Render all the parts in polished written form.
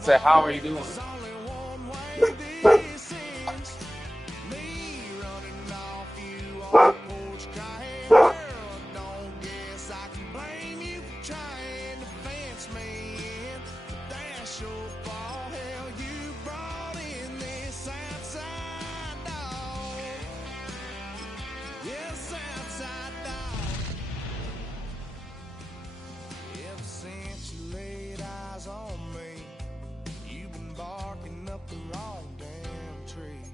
Say, how are you doing? Since you laid eyes on me, you've been barking up the wrong damn tree.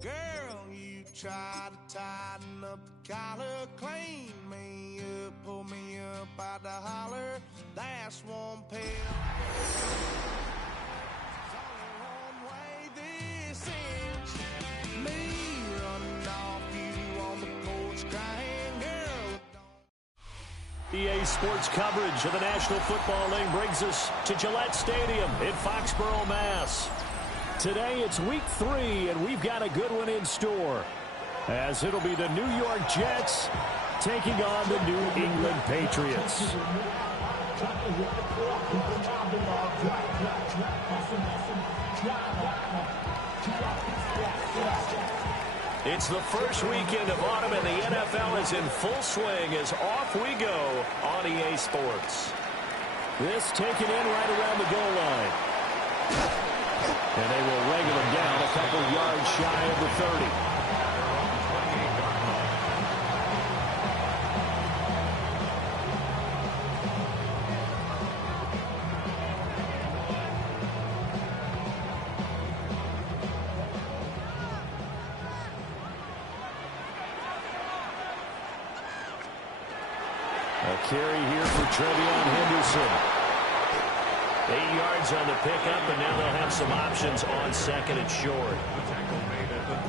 Girl, you tried to tighten up the collar, clean me up, pull me up out the holler. That's one pill. There's only one way this ends. Me running off you on the porch crying, girl. EA Sports coverage of the National Football League brings us to Gillette Stadium in Foxborough, Mass. Today it's week 3, and we've got a good one in store, as it'll be the New York Jets taking on the New England Patriots. It's the first weekend of autumn, and the NFL is in full swing as off we go on EA Sports. This taken in right around the goal line. And they will wrangle him down a couple yards shy of the 30. A carry here for Trevion Henderson. 8 yards on the pickup, and now they'll have some options on second and short.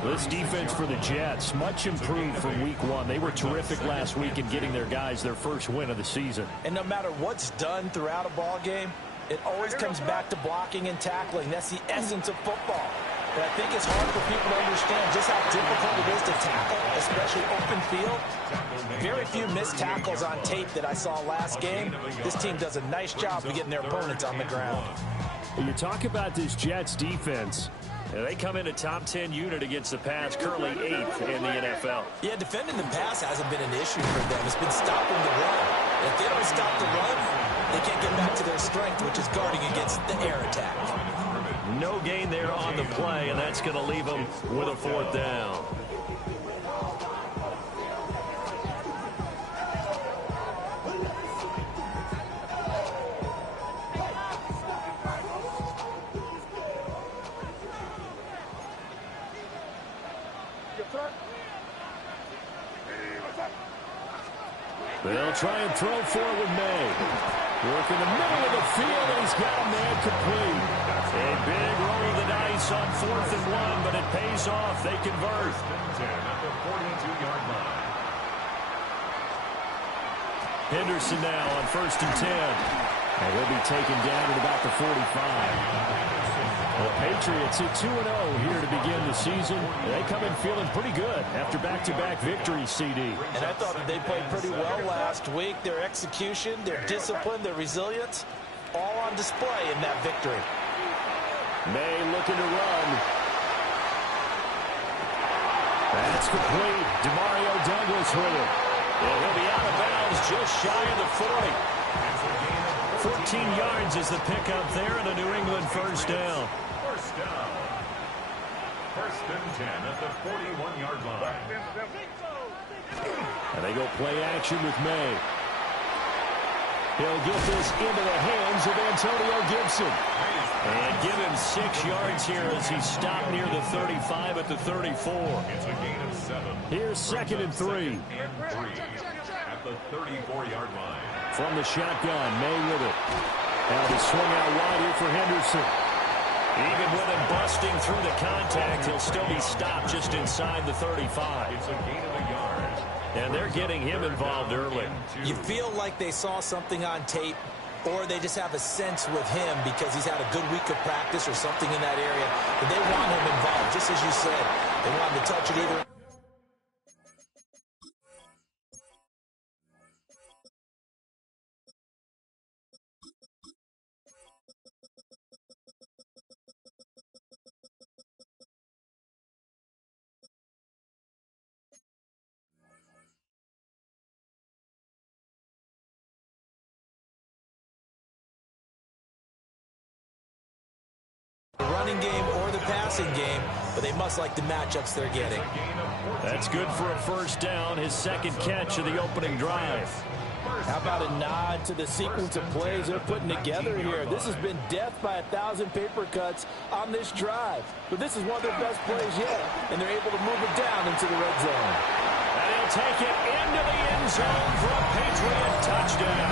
This defense for the Jets, much improved from week 1. They were terrific last week in getting their guys their first win of the season. And no matter what's done throughout a ball game, it always comes back to blocking and tackling. That's the essence of football. But I think it's hard for people to understand just how difficult it is to tackle, especially open field. Very few missed tackles on tape that I saw last game. This team does a nice job of getting their opponents on the ground. You talk about this Jets defense. They come in a top 10 unit against the pass, currently 8th in the NFL. Yeah, defending the pass hasn't been an issue for them. It's been stopping the run. If they don't stop the run, they can't get back to their strength, which is guarding against the air attack. No gain there on the play, and that's going to leave them with a 4th down. They'll try and throw forward with May. Work in the middle of the field, and he's got a man complete. A big roll of the dice on 4th and 1, but it pays off. They convert. Henderson now on 1st and 10. And he'll be taken down at about the 45. The Patriots at 2-0 here to begin the season. They come in feeling pretty good after back-to-back victories, CD. And I thought that they played pretty well last week. Their execution, their discipline, their resilience, all on display in that victory. May looking to run. That's complete. Demario Douglas with it. And he'll be out of bounds just shy of the 40. 14 yards is the pickup there, and a New England first down. First and 10 at the 41-yard line. And they go play action with May. He'll get this into the hands of Antonio Gibson. And give him 6 yards here as he's stopped near the 35 at the 34. It's a gain of 7. Here's 2nd and 3. At the 34-yard line. From the shotgun, May with it. Now he swung out wide here for Henderson. Even with him busting through the contact, he'll still be stopped just inside the 35. It's a gain of a yard. And they're getting him involved early. You feel like they saw something on tape, or they just have a sense with him because he's had a good week of practice or something in that area, that they want him involved. Just as you said, they want him to touch it either The running game or the passing game, but they must like the matchups they're getting. That's good for a first down, his second catch of the opening drive. How about a nod to the sequence of plays they're putting together here? This has been death by 1,000 paper cuts on this drive. But this is one of their best plays yet, and they're able to move it down into the red zone. And he'll take it into the end zone for a Patriot touchdown.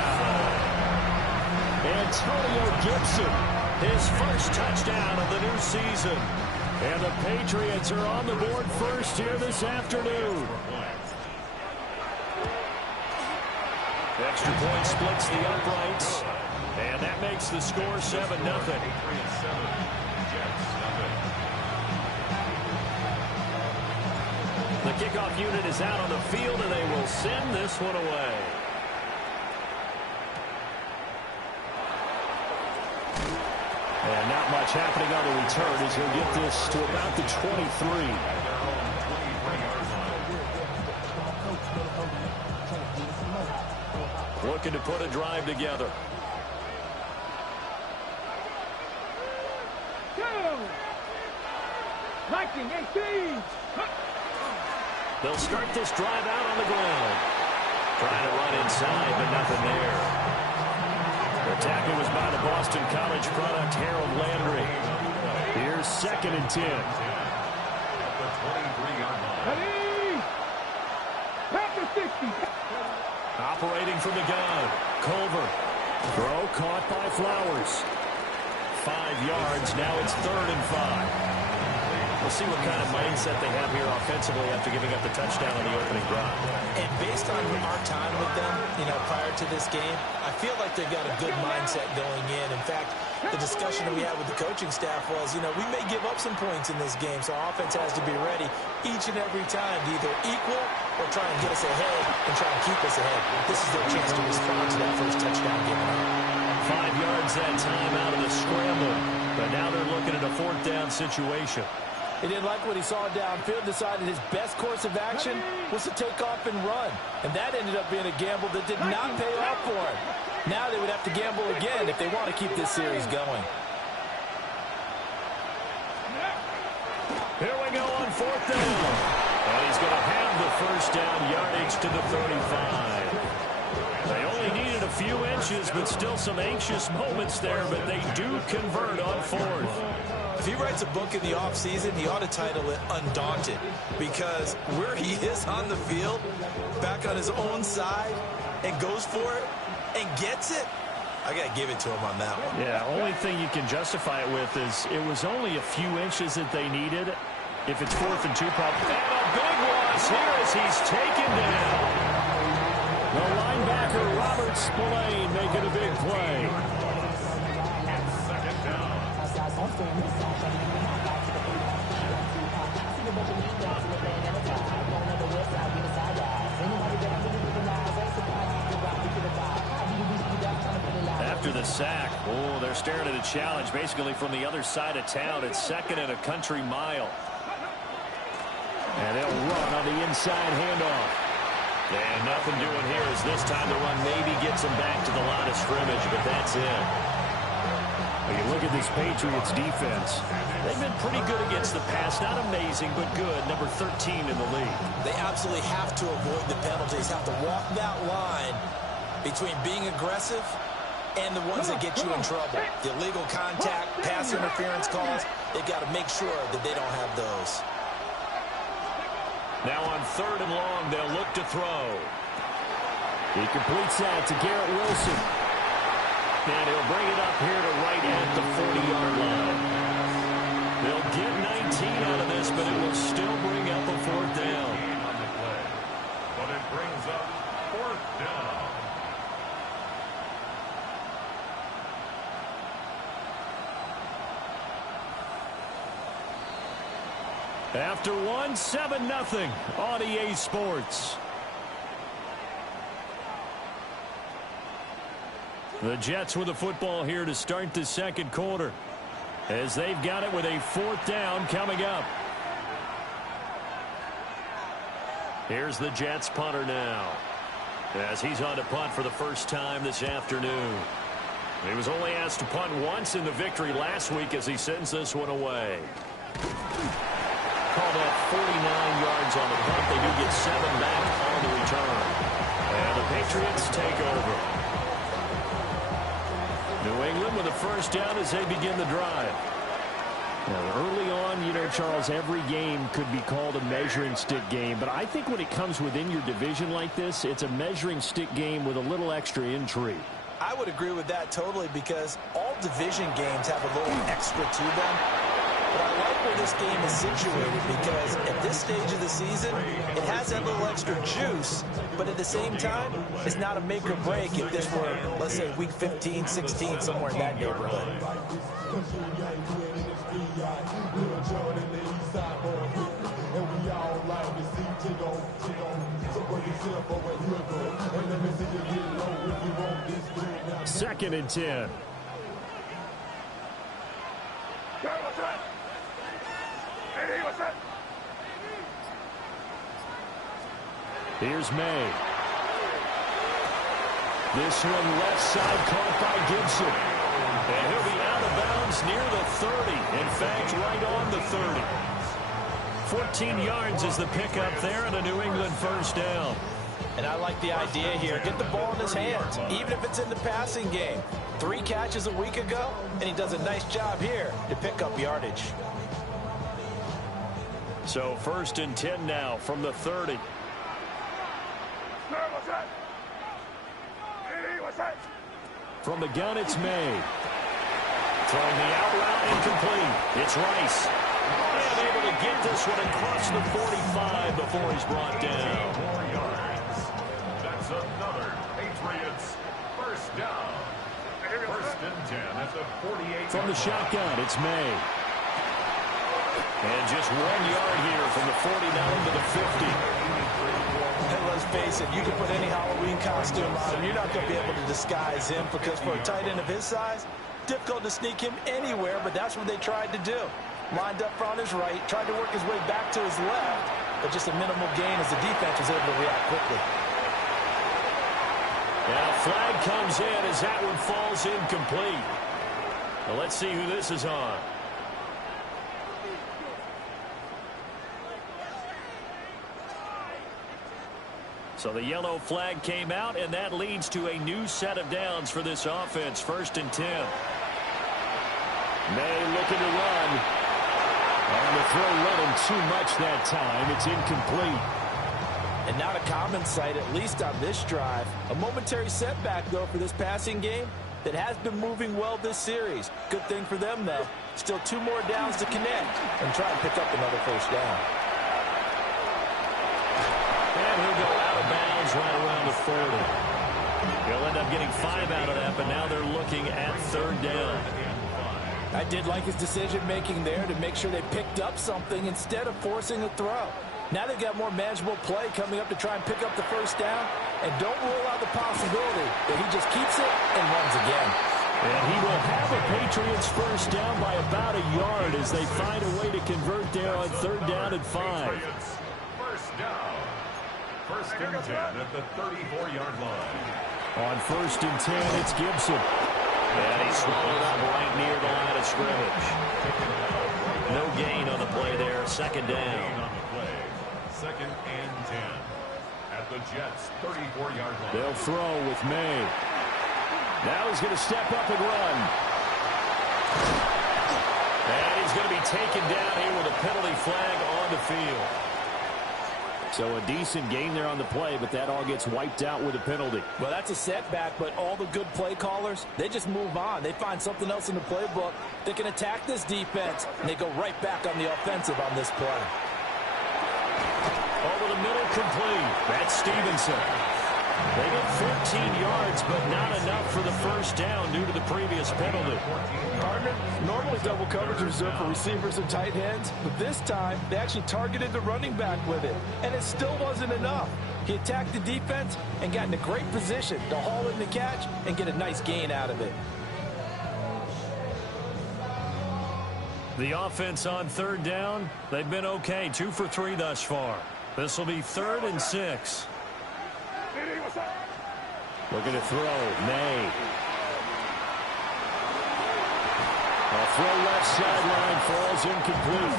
Antonio Gibson, his first touchdown of the new season. And the Patriots are on the board first here this afternoon. Extra point splits the uprights, and that makes the score 7-0. The kickoff unit is out on the field, and they will send this one away. And not much happening on the return as he'll get this to about the 23. Looking to put a drive together. They'll start this drive out on the ground. Trying to run inside, but nothing there. The tackle was by the Boston College product, Harold Landry. Here's 2nd and 10. Operating from the gun. Culver. Throw caught by Flowers. 5 yards. Now it's 3rd and 5. We'll see what kind of mindset they have here offensively after giving up the touchdown on the opening drive. And based on our time with them, prior to this game, I feel like they've got a good mindset going in. In fact, the discussion that we had with the coaching staff was, we may give up some points in this game, so our offense has to be ready each and every time to either equal or try and get us ahead and try and keep us ahead. This is their chance to respond to that first touchdown given up. 5 yards that time out of the scramble, but now they're looking at a 4th down situation. He didn't like what he saw downfield, decided his best course of action was to take off and run. And that ended up being a gamble that did not pay off for him. Now they would have to gamble again if they want to keep this series going. Here we go on 4th down. And he's going to have the first down yardage to the 35. They only needed a few inches, but still some anxious moments there, but they do convert on 4th. If he writes a book in the offseason, he ought to title it Undaunted, because where he is on the field, back on his own side, and goes for it, and gets it, I got to give it to him on that one. Yeah, only thing you can justify it with is it was only a few inches that they needed. If it's 4th and 2, probably. And a big loss here as he's taken down. The linebacker, Robert Spillane, making a big play. Second down. After the sack, they're staring at a challenge basically from the other side of town. It's 2nd and a country mile. And they'll run on the inside handoff. And nothing doing here as this time the run maybe gets them back to the line of scrimmage, but that's it. When you look at this Patriots defense, they've been pretty good against the pass. Not amazing, but good. Number 13 in the league. They absolutely have to avoid the penalties, have to walk that line between being aggressive and the ones that get you in trouble. The illegal contact, pass interference calls, they've got to make sure that they don't have those. Now on 3rd and long, they'll look to throw. He completes that to Garrett Wilson. And he'll bring it up here to right at the 40-yard line. They'll get 19 out of this, but it will still bring up a 4th down. On the play, but it brings up 4th down. After 7-0 on EA Sports. The Jets with the football here to start the second quarter, as they've got it with a 4th down coming up. Here's the Jets punter now, as he's on to punt for the first time this afternoon. He was only asked to punt once in the victory last week as he sends this one away. Called that 49 yards on the punt. They do get 7 back on the return. And the Patriots take over. New England with a first down as they begin the drive. Now, early on, you know, Charles, every game could be called a measuring stick game. But I think when it comes within your division like this, it's a measuring stick game with a little extra intrigue. I would agree with that totally because all division games have a little extra to them. But I like where this game is situated because at this stage of the season, it has that little extra juice, but at the same time, it's not a make or break if this were, let's say, week 15, 16, somewhere in that neighborhood. Second and 10. Here's May. This one left side caught by Gibson. And he'll be out of bounds near the 30. In fact, right on the 30. 14 yards is the pickup there and a New England first down. And I like the idea here. Get the ball in his hands, even if it's in the passing game. 3 catches a week ago, and he does a nice job here to pick up yardage. So first and 10 now from the 30. From the gun, it's May. Throwing the out route incomplete. It's Rice. And able to get this one across the 45 before he's brought down. 4 yards. That's another Patriots first down. First and 10 at the 48. From the shotgun, it's May. And just 1 yard here from the 49 to the 50. And let's face it, you can put any Halloween costume on him. You're not going to be able to disguise him because for a tight end of his size, difficult to sneak him anywhere, but that's what they tried to do. Lined up on his right, tried to work his way back to his left, but just a minimal gain as the defense was able to react quickly. Now flag comes in as that one falls incomplete. Well, let's see who this is on. So the yellow flag came out, and that leads to a new set of downs for this offense. First and 10. May looking to run. And the throw running too much that time. It's incomplete. And not a common sight, at least on this drive. A momentary setback, though, for this passing game that has been moving well this series. Good thing for them, though. Still 2 more downs to connect and try and pick up another first down. And he'll go out of bounds right around the 40. He'll end up getting 5 out of that, but now they're looking at third down. I did like his decision-making there to make sure they picked up something instead of forcing a throw. Now they've got more manageable play coming up to try and pick up the first down, and don't rule out the possibility that he just keeps it and runs again. And he will have a Patriots first down by about a yard as they find a way to convert there on third down and 5. First down. First and 10 at the 34-yard line. On first and 10, it's Gibson. And he's swallowed up right near the line of scrimmage. No gain on the play there. Second down. Second and 10 at the Jets' 34-yard line. They'll throw with May. Now he's going to step up and run. And he's going to be taken down here with a penalty flag on the field. So a decent gain there on the play, but that all gets wiped out with a penalty. Well, that's a setback, but all the good play callers, they just move on. They find something else in the playbook that can attack this defense, and they go right back on the offensive on this play. Over the middle, complete. That's Stevenson. They get 14 yards, but not enough for the first down due to the previous penalty. Partner, normally double coverage is reserved for receivers and tight ends, but this time they actually targeted the running back with it, and it still wasn't enough. He attacked the defense and got in a great position to haul in the catch and get a nice gain out of it. The offense on third down, they've been okay, 2 for 3 thus far. This will be 3rd and 6. Looking to throw, May. throw left sideline falls incomplete.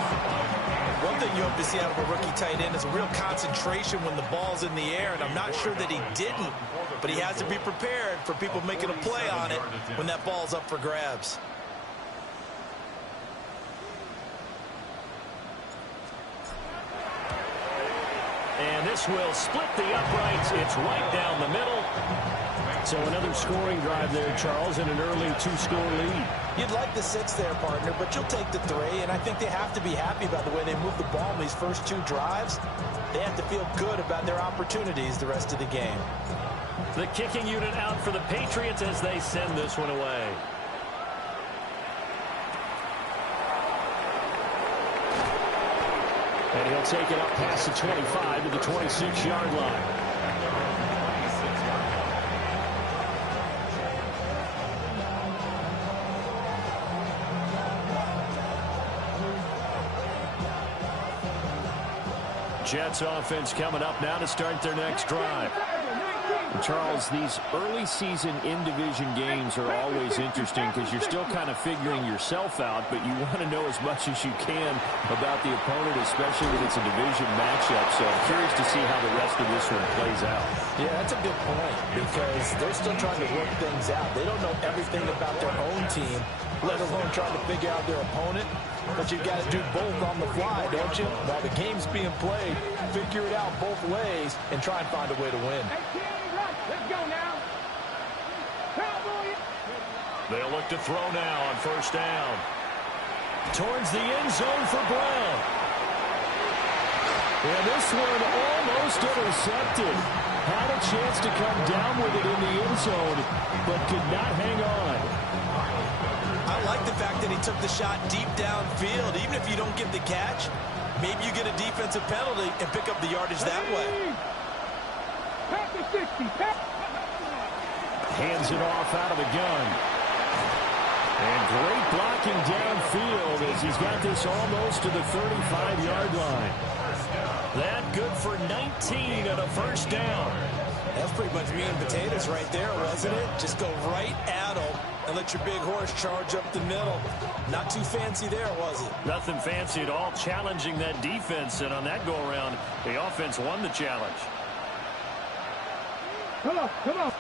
One thing you hope to see out of a rookie tight end is a real concentration when the ball's in the air, and I'm not sure that he didn't, but he has to be prepared for people making a play on it when that ball's up for grabs. And this will split the uprights. It's right down the middle. So another scoring drive there, Charles, and an early 2-score lead. You'd like the 6 there, partner, but you'll take the 3, and I think they have to be happy about the way they move the ball in these first 2 drives. They have to feel good about their opportunities the rest of the game. The kicking unit out for the Patriots as they send this one away. And he'll take it up past the 25 to the 26-yard line. Jets offense coming up now to start their next drive. And Charles, these early season in-division games are always interesting because you're still kind of figuring yourself out, but you want to know as much as you can about the opponent, especially when it's a division matchup. So I'm curious to see how the rest of this one plays out. Yeah, that's a good point because they're still trying to work things out. They don't know everything about their own team, let alone trying to figure out their opponent. But you've got to do both on the fly, don't you? While the game's being played, figure it out both ways and try and find a way to win. Let's go now. They'll look to throw now on first down. Towards the end zone for Brown. And this one almost intercepted. Had a chance to come down with it in the end zone, but could not hang on. I like the fact that he took the shot deep downfield. Even if you don't get the catch, maybe you get a defensive penalty and pick up the yardage that way. Hands it off out of the gun. And great blocking downfield as he's got this almost to the 35-yard line. That good for 19 and a first down. That's pretty much meat and potatoes right there, wasn't it? Just go right at him and let your big horse charge up the middle. Not too fancy there, was it? Nothing fancy at all, challenging that defense. And on that go-around, the offense won the challenge. Come on, come on.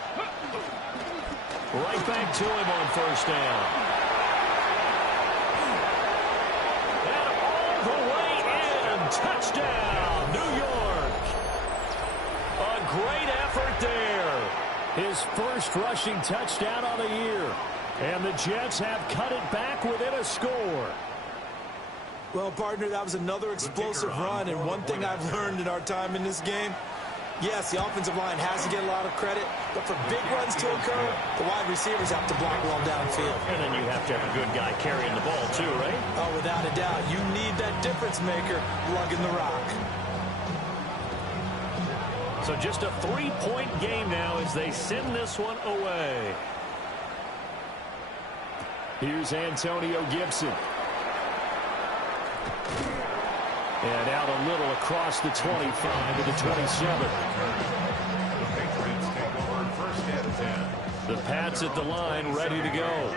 Right back to him on first down. And all the way in. Touchdown, New York. A great effort there. His first rushing touchdown on the year. And the Jets have cut it back within a score. Well, partner, that was another explosive run. And one thing I've learned in our time in this game, yes, the offensive line has to get a lot of credit, but for big runs to occur, the wide receivers have to block well downfield. And then you have to have a good guy carrying the ball too, right? Oh, without a doubt. You need that difference maker lugging the rock. So just a 3-point game now as they send this one away. Here's Antonio Gibson. And out a little across the 25 to the 27. The Patriots take over first and 10. The Pats at the line, ready to go.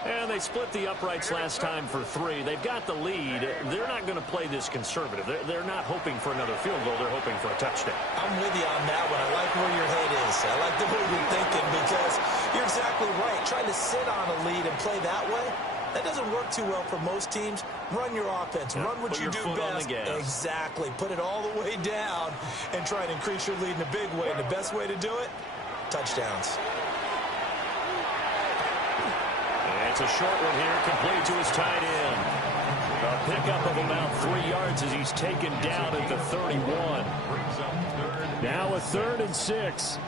And they split the uprights last time for 3. They've got the lead. They're not going to play this conservative. They're not hoping for another field goal. They're hoping for a touchdown. I'm with you on that one. I like where your head is. I like the way you're thinking because you're exactly right. Trying to sit on a lead and play that way, that doesn't work too well for most teams. Run your offense. Yeah, run what you do best. Exactly. Put it all the way down and try and increase your lead in a big way. And the best way to do it, touchdowns. It's a short one here, complete to his tight end. A pickup of about 3 yards as he's taken down at the 31. Now a 3rd and 6.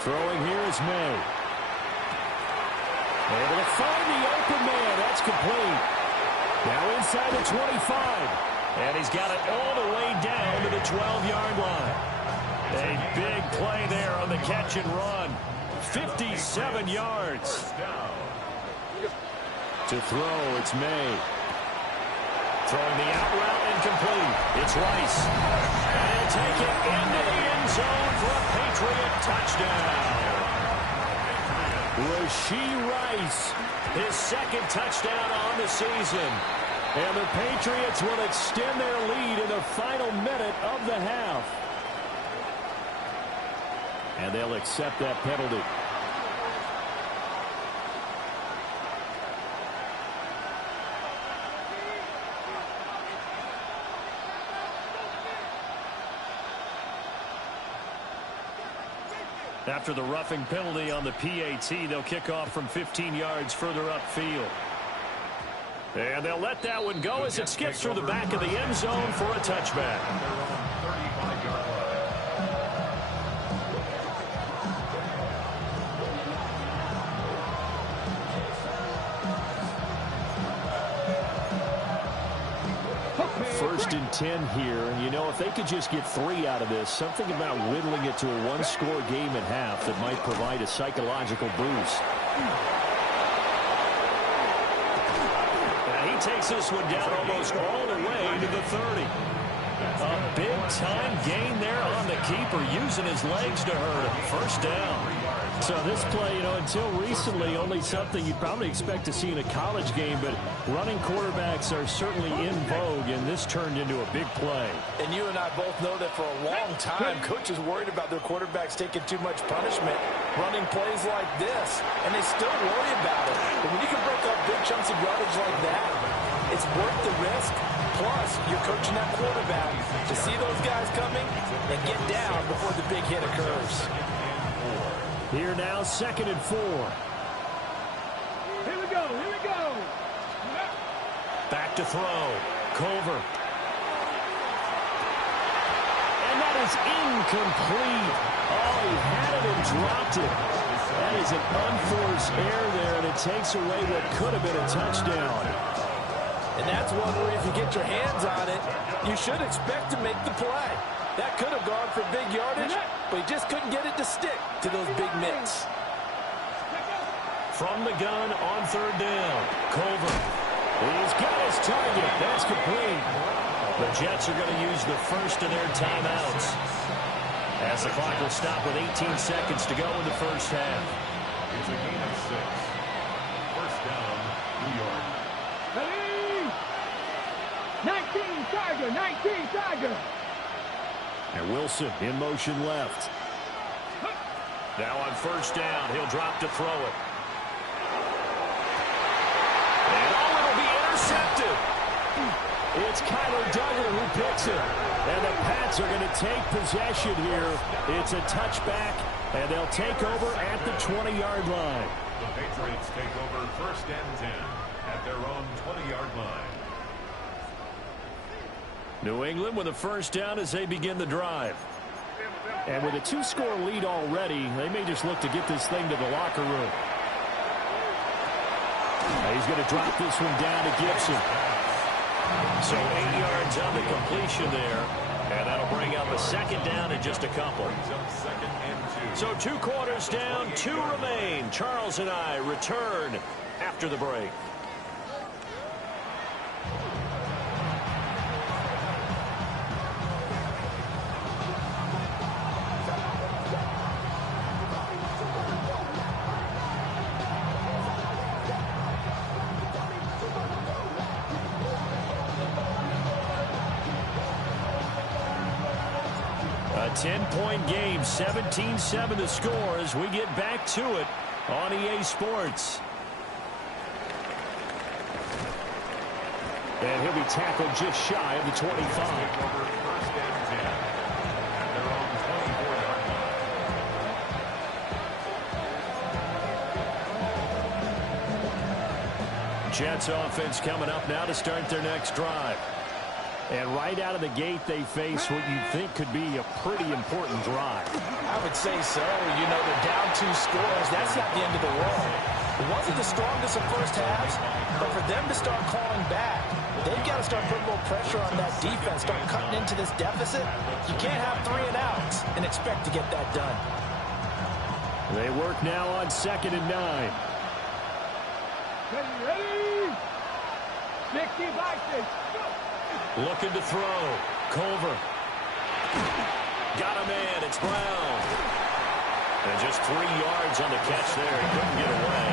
Throwing here is May. Able to find the open man. That's complete. Now inside the 25. And he's got it all the way down to the 12-yard line. A big play there on the catch and run. 57 yards. To throw, it's May. Throwing the out route incomplete. It's Rice. And he'll take it into the end zone for a Patriot touchdown. Rashee Rice, his second touchdown on the season. And the Patriots will extend their lead in the final minute of the half. And they'll accept that penalty. After the roughing penalty on the PAT, they'll kick off from 15 yards further upfield. And they'll let that one go as it skips through the back of the end zone for a touchback. First and 10 here, and you know, if they could just get 3 out of this, something about whittling it to a one-score game at half that might provide a psychological boost. Now he takes this one down almost all the way to the 30. A big-time gain there on the keeper, using his legs to hurt him. First down. So this play, you know, until recently, only something you'd probably expect to see in a college game, but running quarterbacks are certainly in vogue, and this turned into a big play. And you and I both know that for a long time, coaches worried about their quarterbacks taking too much punishment, running plays like this, and they still worry about it. But when you can break up big chunks of yardage like that, it's worth the risk. Plus, you're coaching that quarterback to see those guys coming and get down before the big hit occurs. Here now, 2nd and 4. Here we go. Here we go. Back to throw. Culver. And that is incomplete. Oh, he had it and dropped it. That is an unforced error there, and it takes away what could have been a touchdown. And that's one where if you get your hands on it, you should expect to make the play. That could have gone for big yardage, but he just couldn't get it to stick to those big mitts. From the gun on 3rd down. Culver. He's got his target. That's complete. The Jets are going to use the first of their timeouts, as the clock will stop with 18 seconds to go in the first half. It's a gain of 6. First down, New York. Ready? 19 Tiger. 19 Tiger. And Wilson in motion left. Now on first down, he'll drop to throw it. And it'll be intercepted. It's Kyler Duggar who picks it. And the Pats are going to take possession here. It's a touchback, and they'll take over at the 20-yard line. The Patriots take over 1st and 10 at their own 20-yard line. New England with a first down as they begin the drive. And with a 2-score lead already, they may just look to get this thing to the locker room. Now he's going to drop this one down to Gibson. So 8 yards on the completion there. And that'll bring up a 2nd down in just a couple. So 2 quarters down, 2 remain. Charles and I return after the break. A 10-point game, 17-7 the score as we get back to it on EA Sports. And he'll be tackled just shy of the 25. Jets offense coming up now to start their next drive. And right out of the gate, they face what you think could be a pretty important drive. I would say so. You know, they're down 2 scores. That's not the end of the world. It wasn't the strongest of first halves, but for them to start clawing back, they've got to start putting more pressure on that defense, start cutting into this deficit. You can't have 3 and outs and expect to get that done. They work now on 2nd and 9. Ready? 60-6. Looking to throw. Culver. Got a man. It's Brown. And just 3 yards on the catch there. He couldn't get away.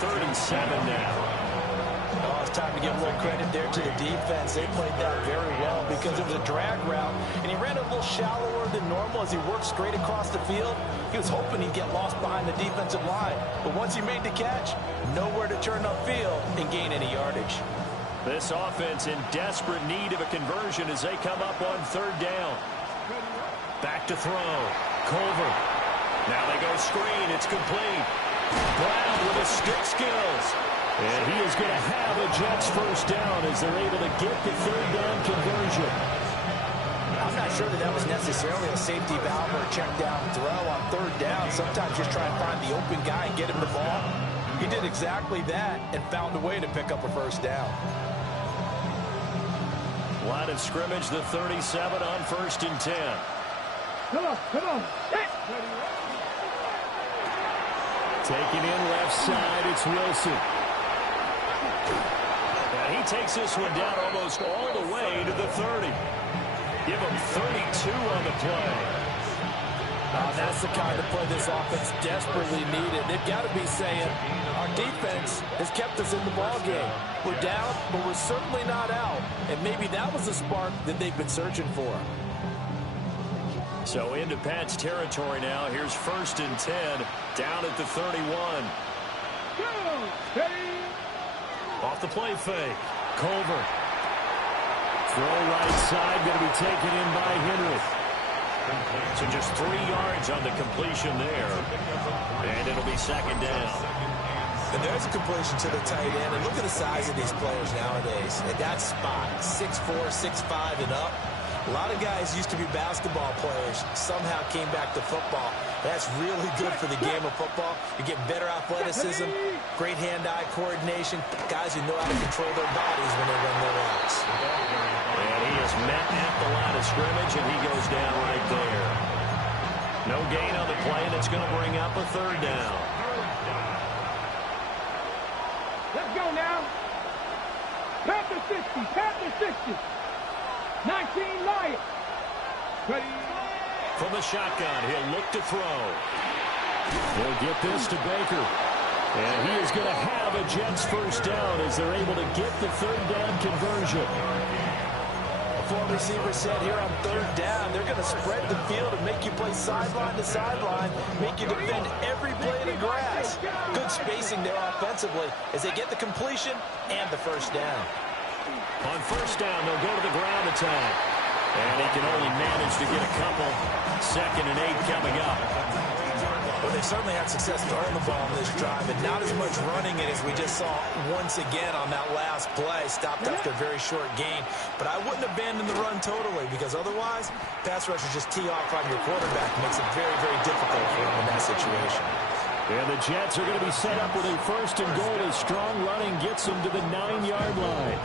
3rd and 7 now. Oh, it's time to give a little credit there to the defense. They played that very well because it was a drag route, and he ran a little shallower than normal as he worked straight across the field. He was hoping he'd get lost behind the defensive line, but once he made the catch, nowhere to turn upfield and gain any yardage. This offense in desperate need of a conversion as they come up on 3rd down. Back to throw. Culver. Now they go screen. It's complete. Brown with his stick skills. And he is going to have a Jets first down as they're able to get the 3rd down conversion. I'm not sure that was necessarily a safety valve or a check down throw on 3rd down. Sometimes just try and find the open guy and get him the ball. He did exactly that and found a way to pick up a first down. Line of scrimmage, the 37 on 1st and 10. Come on, come on. Taking in left side, it's Wilson. And he takes this one down almost all the way to the 30. Give him 32 on the play. That's the kind of play this offense desperately needed. They've got to be saying, our defense has kept us in the ballgame. We're down, but we're certainly not out. And maybe that was the spark that they've been searching for. So into Pat's territory now. Here's 1st and 10, down at the 31. Off the play fake. Culver. Throw right side, going to be taken in by Henry. So just 3 yards on the completion there. And it'll be 2nd down. And there's a completion to the tight end. And look at the size of these players nowadays. At that spot, 6'4", 6'5", and up. A lot of guys used to be basketball players, somehow came back to football. That's really good for the game of football. You get better athleticism, great hand-eye coordination, guys who know how to control their bodies when they run their routes. And he is met at the line of scrimmage, and he goes down right there. No gain on the play, and it's going to bring up a 3rd down. Let's go now. Panther 60, Panther 60. 19 Lions. Ready. From the shotgun, he'll look to throw. He'll get this to Baker. And he is going to have a Jets first down as they're able to get the 3rd down conversion. Four receivers said here on 3rd down, they're going to spread the field and make you play sideline to sideline, make you defend every blade of grass. Good spacing there offensively as they get the completion and the first down. On 1st down, they'll go to the ground attack. And he can only manage to get a couple. 2nd and 8 coming up. Well, they certainly had success throwing the ball on this drive, and not as much running it as we just saw once again on that last play. Stopped after a very short gain. But I wouldn't abandon the run totally, because otherwise, pass rushers just tee off on your quarterback. Makes it very, very difficult for him in that situation. And the Jets are going to be set up with a 1st and goal as strong running gets them to the 9-yard line.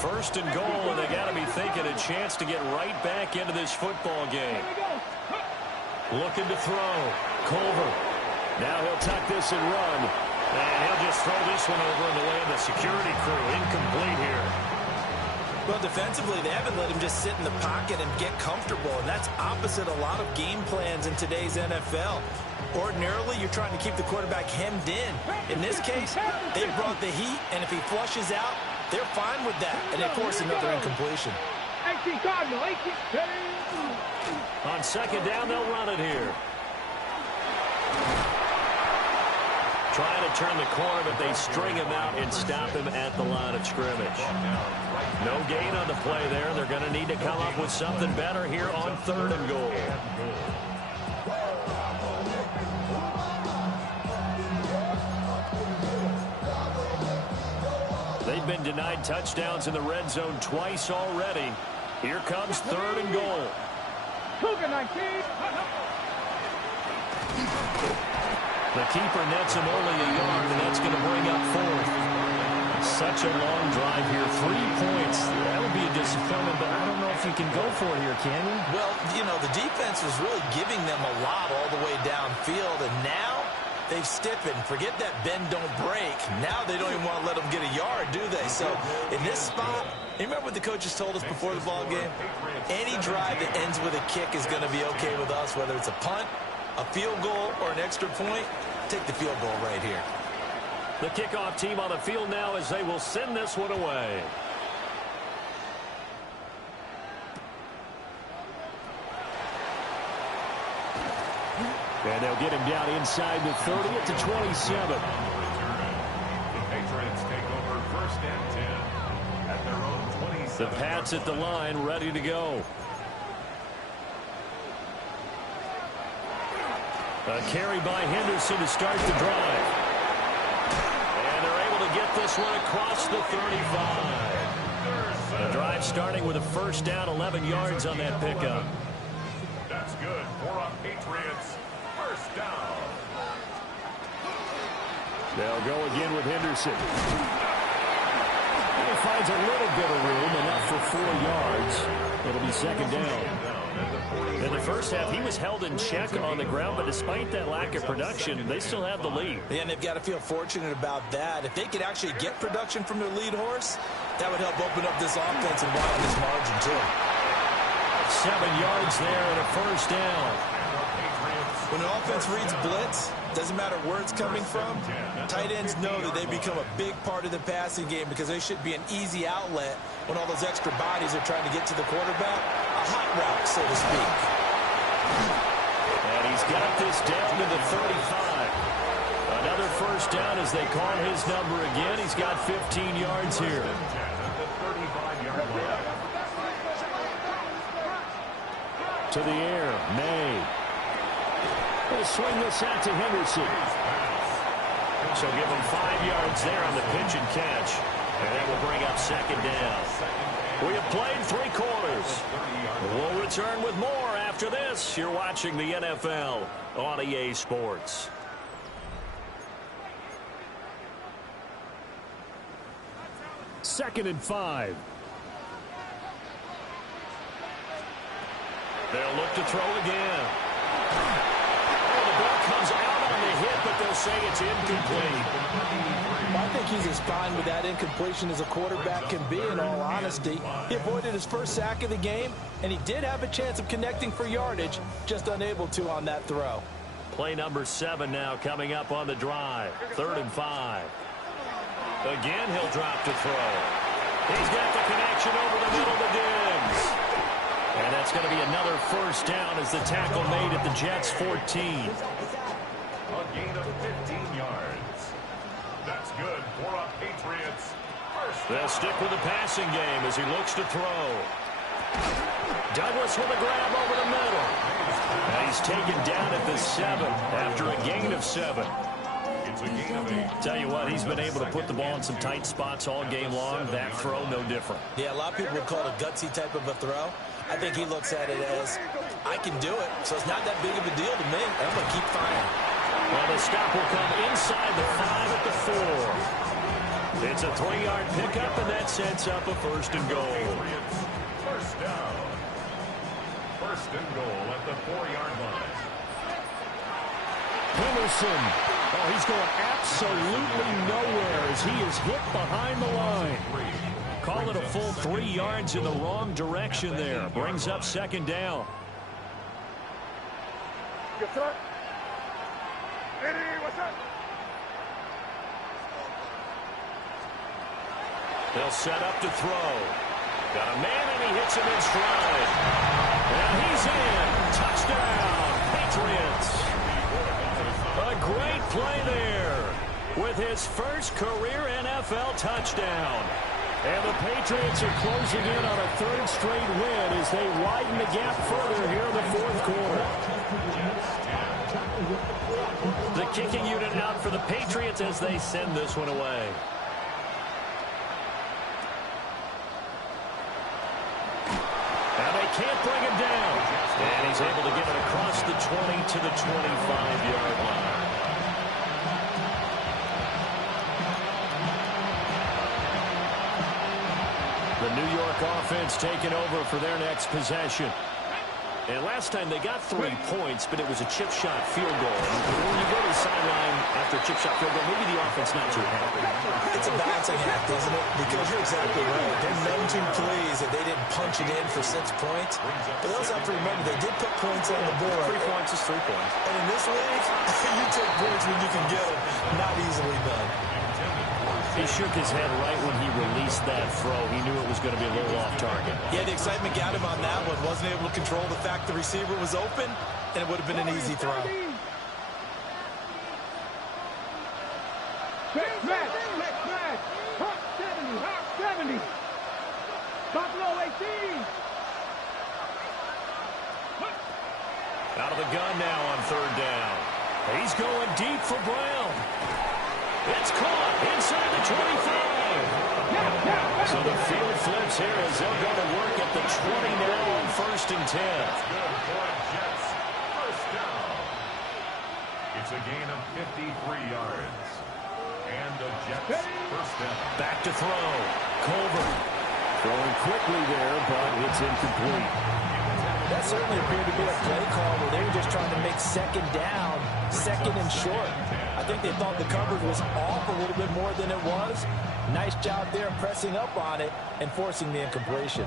1st and goal, and they got to be thinking a chance to get right back into this football game. Looking to throw. Culver. Now he'll tuck this and run. And he'll just throw this one over in the way of the security crew. Incomplete here. Well, defensively, they haven't let him just sit in the pocket and get comfortable, and that's opposite a lot of game plans in today's NFL. Ordinarily, you're trying to keep the quarterback hemmed in. In this case, they brought the heat, and if he flushes out, they're fine with that, and they force another incompletion. 18 Cardinal, 18. On 2nd down, they'll run it here. Trying to turn the corner, but they string him out and stop him at the line of scrimmage. No gain on the play there. They're going to need to come up with something better here on 3rd and goal. They've been denied touchdowns in the red zone twice already. Here comes 3rd and goal. Cougar 19. The keeper nets him only a yard, and that's going to bring up 4th. Such a long drive here. 3 points. That would be a disappointment, but I don't know if you can go for it here, can you? Well, you know, the defense was really giving them a lot all the way downfield, and now they've stiffened. Forget that bend, don't break. Now they don't even want to let them get a yard, do they? So in this spot, you remember what the coaches told us before the ball game? Any drive that ends with a kick is going to be okay with us, whether it's a punt A field goal or an extra point, take the field goal right here. The kickoff team on the field now as they will send this one away. And they'll get him down inside the 30 at the 27. The Patriots take over 1st and 10 at their own 27. The Pats at the line, ready to go. A carry by Henderson to start the drive. And they're able to get this one across the 35. The drive starting with a 1st down, 11 yards on that pickup. That's good for a Patriots 1st down. They'll go again with Henderson. And he finds a little bit of room, enough for 4 yards. It'll be 2nd down. In the first half, he was held in check on the ground, but despite that lack of production, they still have the lead. And they've got to feel fortunate about that. If they could actually get production from their lead horse, that would help open up this offense and widen this margin, too. 7 yards there and a 1st down. When an offense reads blitz, doesn't matter where it's coming from, tight ends know that they become a big part of the passing game because they should be an easy outlet when all those extra bodies are trying to get to the quarterback. A hot route, so to speak. And he's got this down to the 35. Another 1st down as they call his number again. He's got 15 yards here. To the air, May. We'll swing this out to Henderson. So give him 5 yards there on the pitch and catch. And that will bring up 2nd down. We have played 3 quarters. We'll return with more after this. You're watching the NFL on EA Sports. Second and 5. They'll look to throw again. The ball comes out on the hit, but they'll say it's incomplete. I think he's as fine with that incompletion as a quarterback can be, in all honesty. He avoided his first sack of the game, and he did have a chance of connecting for yardage, just unable to on that throw. Play number 7 now coming up on the drive. 3rd and 5. Again, he'll drop to throw. He's got the connection over the middle to Diggs. And that's going to be another 1st down as the tackle made at the Jets' 14. A gain of 15 yards. That's good for a Patriots 1st. They'll stick with the passing game as he looks to throw. Douglas with a grab over the middle. And he's taken down at the 7 after a gain of 7. It's a gain of 8. Tell you what, he's been able to put the ball in some tight spots all game long. That throw, no different. Yeah, a lot of people would call it a gutsy type of a throw. I think he looks at it as, I can do it, so it's not that big of a deal to me. I'm going to keep firing. Well, the stop will come inside the 5 at the 4. It's a 3-yard pickup, and that sets up a 1st and goal. 1st down. 1st and goal at the 4-yard line. Henderson. Oh, he's going absolutely nowhere as he is hit behind the line. Call it a full 3 yards in the wrong direction there. Brings up 2nd down. Yes, sir. Eddie, what's up? They'll set up to throw. Got a man, and he hits him in stride. And he's in. Touchdown, Patriots. A great play there with his first career NFL touchdown. And the Patriots are closing in on a 3rd straight win as they widen the gap further here in the 4th quarter. The kicking unit out for the Patriots as they send this one away. And they can't bring him down. And he's able to get it across the 20 to the 25-yard line. The New York offense taking over for their next possession. And last time they got 3 points, but it was a chip shot field goal. And when you go to the sideline after a chip shot field goal, maybe the offense not too happy. It's a balancing act, isn't it? Because you're exactly right. They're none too pleased that they didn't punch it in for 6 points. But they also have to remember they did put points on the board. 3 points is 3 points. And in this league, you take points when you can get them. Not easily done. He shook his head right when he released that throw. He knew it was going to be a little off target. Yeah, the excitement got him on that one. Wasn't able to control the fact the receiver was open, and it would have been an easy throw. Buffalo 18. Out of the gun now on 3rd down. He's going deep for Brown. It's caught inside the 25. So the field flips here as they'll go to work at the 20 now on 1st and 10. Jets. First down. It's a gain of 53 yards. And the Jets first down. Back to throw. Culver throwing quickly there, but it's incomplete. That certainly appeared to be a play call where they were just trying to make 2nd down, 2nd and short. I think they thought the coverage was off a little bit more than it was. Nice job there pressing up on it and forcing the incompletion.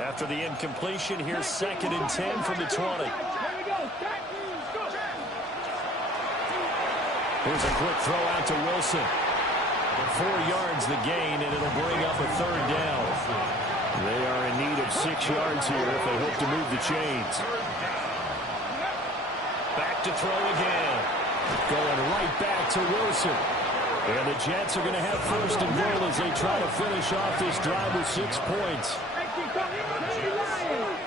After the incompletion, here's 2nd and 10 from the 20. Here's a quick throw out to Wilson. 4 yards the gain, and it'll bring up a 3rd down. They are in need of 6 yards here if they hope to move the chains. Back to throw again. Going right back to Wilson. And the Jets are going to have 1st and goal as they try to finish off this drive with 6 points.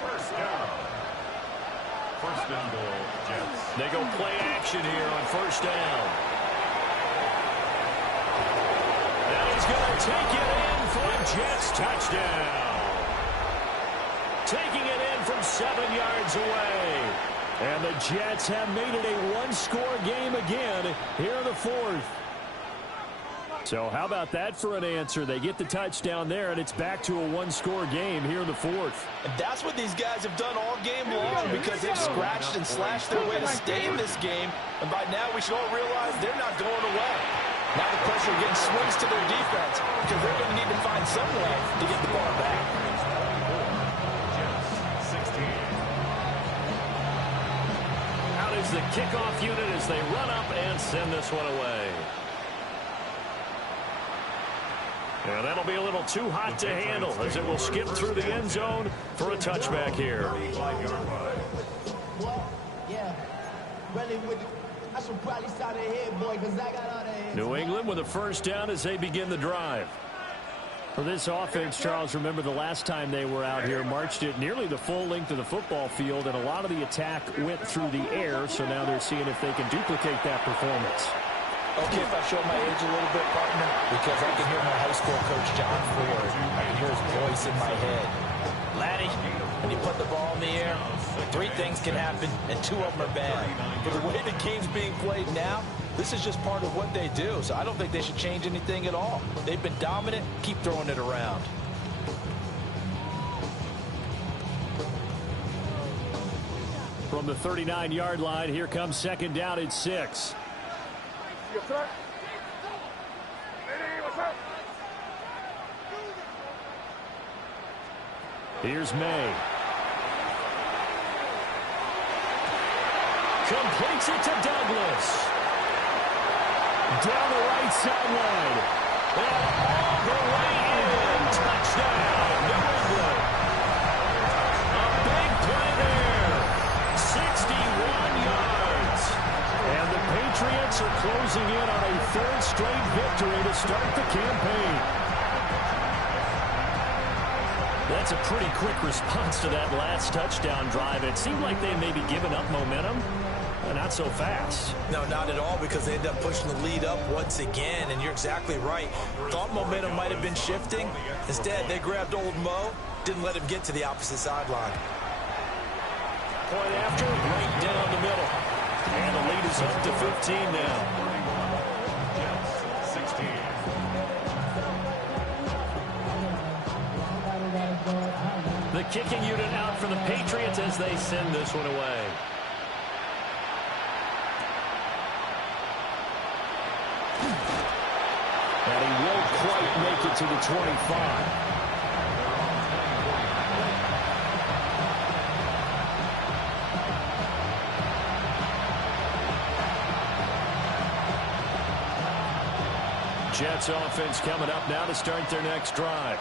First down. 1st and goal, Jets. They go play action here on 1st down. He's going to take it in for a Jets touchdown. Taking it in from 7 yards away. And the Jets have made it a 1-score game again here in the 4th. So how about that for an answer? They get the touchdown there, and it's back to a 1-score game here in the 4th. And that's what these guys have done all game long because they've scratched and slashed their way to stay in this game. And by now we should all realize they're not going away. Now the pressure again swings to their defense because they're going to need to find some way to get the ball back. Out is the kickoff unit as they run up and send this one away. And that'll be a little too hot to handle as it will skip through the end zone for a touchback here. New England with a 1st down as they begin the drive. For this offense, Charles, remember the last time they were out here, marched it nearly the full length of the football field, and a lot of the attack went through the air, so now they're seeing if they can duplicate that performance. Okay, if I show my age a little bit, partner, because I can hear my high school coach, John Ford. I can hear his voice in my head. Laddie, when you put the ball in the air, 3 things can happen, and 2 of them are bad. But the way the game's being played now, this is just part of what they do, so I don't think they should change anything at all. They've been dominant. Keep throwing it around. From the 39-yard line, here comes 2nd down at 6. Yes, sir. Ready, what's up? Here's May. Completes it to Douglas. Down the right sideline. And all the way in. Touchdown, New England. A big play there. 61 yards. And the Patriots are closing in on a 3rd straight victory to start the campaign. That's a pretty quick response to that last touchdown drive. It seemed like they may be giving up momentum. Not so fast. No, not at all, because they ended up pushing the lead up once again, and you're exactly right. Thought momentum might have been shifting. Instead, they grabbed old Mo, didn't let him get to the opposite sideline. Point after, right down the middle. And the lead is up to 15 now. 16. kicking unit out for the Patriots as they send this one away. And he won't quite make it to the 25. Jets offense coming up now to start their next drive.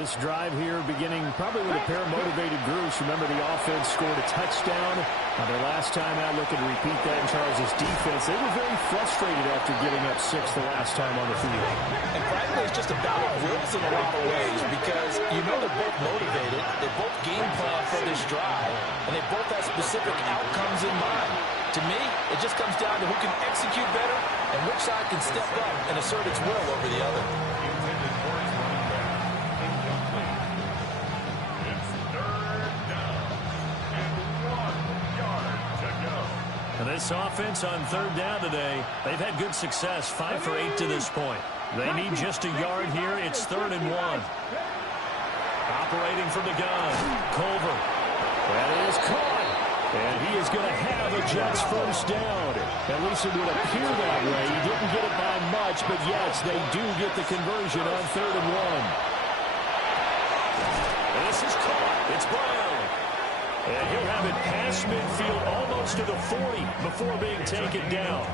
This drive here beginning probably with a pair of motivated groups. Remember, the offense scored a touchdown. Their last time out, looking to repeat that in Charles' defense. They were very frustrated after giving up 6 the last time on the field. And frankly, it's just a battle of wills in a lot of ways because you know they're both motivated. They both game plan for this drive, and they both have specific outcomes in mind. To me, it just comes down to who can execute better and which side can step up and assert its will over the other. Intended for his running back. Incomplete. It's third down. And 1 yard to go. And this offense on third down today, they've had good success, 5 for 8 to this point. They need just a yard here. It's 3rd and 1. Operating from the gun, Culver. That is caught. And he is going to have a Jets first down. At least it would appear that way. He didn't get it by much, but yes, they do get the conversion on 3rd and 1. This is caught. It's Brown. And he'll have it past midfield almost to the 40 before being taken down.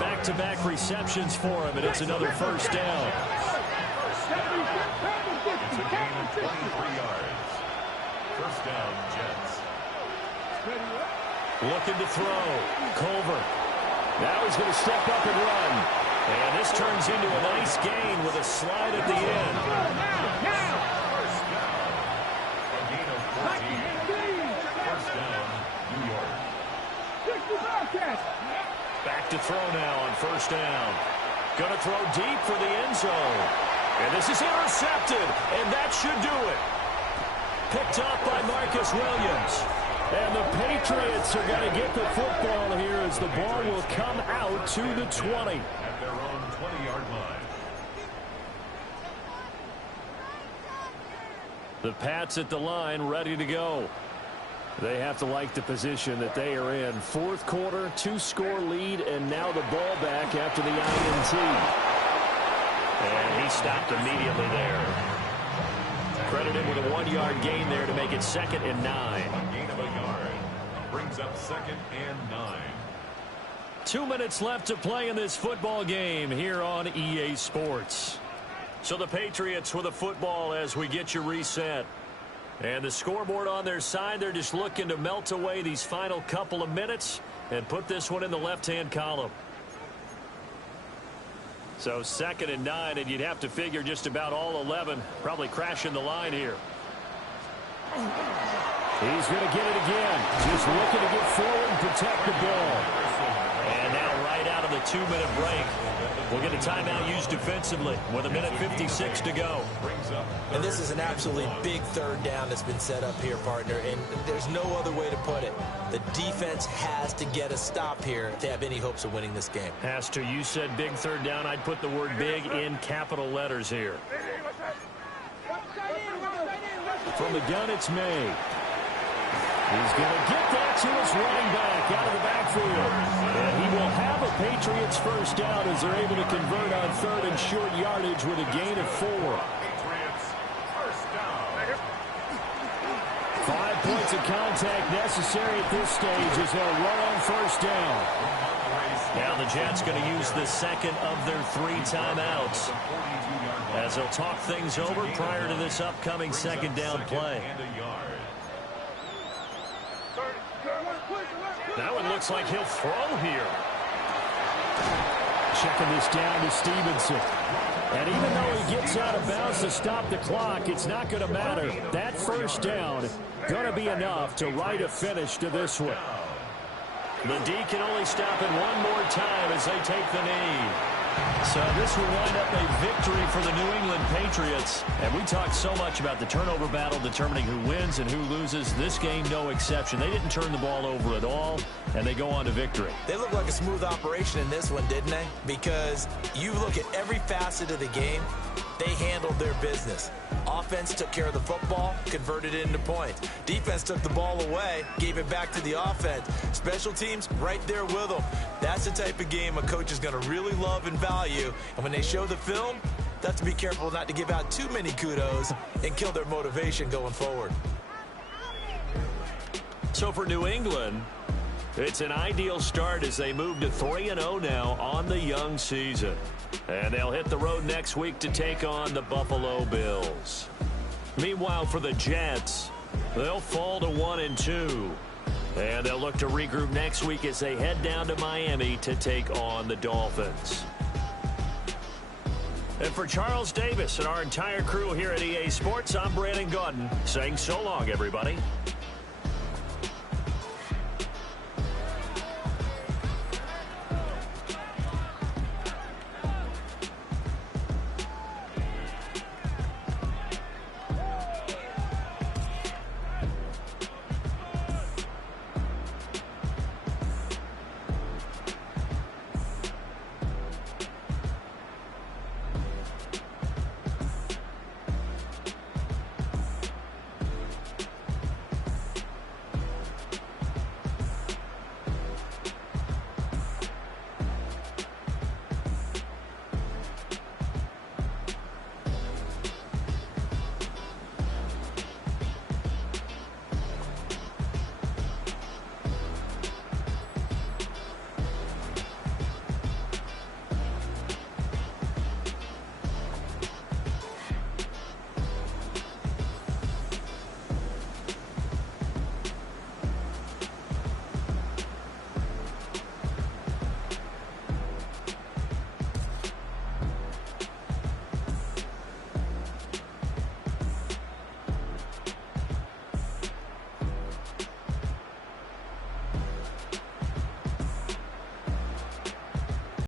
Back-to-back receptions for him, and it's another first down. It's a gain of 23 yards. First down, Jets. Looking to throw. Culver. Now he's going to step up and run. And this turns into a nice gain with a slide at the end. First down. A gain of 14. First down, New York. Back to throw now on first down. Going to throw deep for the end zone. And this is intercepted. And that should do it. Picked up by Marcus Williams. And the Patriots are going to get the football here as the ball will come out to the 20. At their own 20-yard line. The Pats at the line, ready to go. They have to like the position that they are in. 4th quarter, 2-score lead, and now the ball back after the INT. And he stopped immediately there. Credited with a 1-yard gain there to make it 2nd and 9. A gain of a yard. Brings up 2nd and 9. 2 minutes left to play in this football game here on EA Sports. So the Patriots with the football as we get you reset. And the scoreboard on their side, they're just looking to melt away these final couple of minutes and put this one in the left-hand column. So 2nd and 9, and you'd have to figure just about all 11 probably crashing the line here. He's going to get it again. Just looking to get forward and protect the ball. And now right out of the 2-minute break, we'll get a timeout used defensively with 1:56 to go. And this is an absolutely big 3rd down that's been set up here, partner, and there's no other way to put it. The defense has to get a stop here to have any hopes of winning this game. Has to. You said big 3rd down. I'd put the word big in capital letters here. From the gun, it's May. He's going to get that to his running back out of the backfield. And he will have a Patriots first down as they're able to convert on 3rd and short yardage with a gain of 4. Patriots first down. 5 points of contact necessary at this stage as they'll run on first down. Now the Jets going to use the 2nd of their 3 timeouts as they'll talk things over prior to this upcoming 2nd down play. That one looks like he'll throw here. Checking this down to Stevenson. And even though he gets out of bounds to stop the clock, it's not going to matter. That first down going to be enough to write a finish to this one. The D can only stop it one more time as they take the knee. So this will wind up a victory for the New England Patriots. And we talked so much about the turnover battle determining who wins and who loses. This game, no exception. They didn't turn the ball over at all, and they go on to victory. They look like a smooth operation in this one, didn't they? Because you look at every facet of the game, They handled their business. Offense took care of the football, converted it into points. Defense took the ball away, gave it back to the offense. Special teams, right there with them. That's the type of game a coach is going to really love and value. And when they show the film, they have to be careful not to give out too many kudos and kill their motivation going forward. So for New England, it's an ideal start as they move to 3-0 now on the young season. And they'll hit the road next week to take on the Buffalo Bills. Meanwhile, for the Jets, they'll fall to 1-2. And they'll look to regroup next week as they head down to Miami to take on the Dolphins. And for Charles Davis and our entire crew here at EA Sports, I'm Brandon Gaudin saying so long, everybody.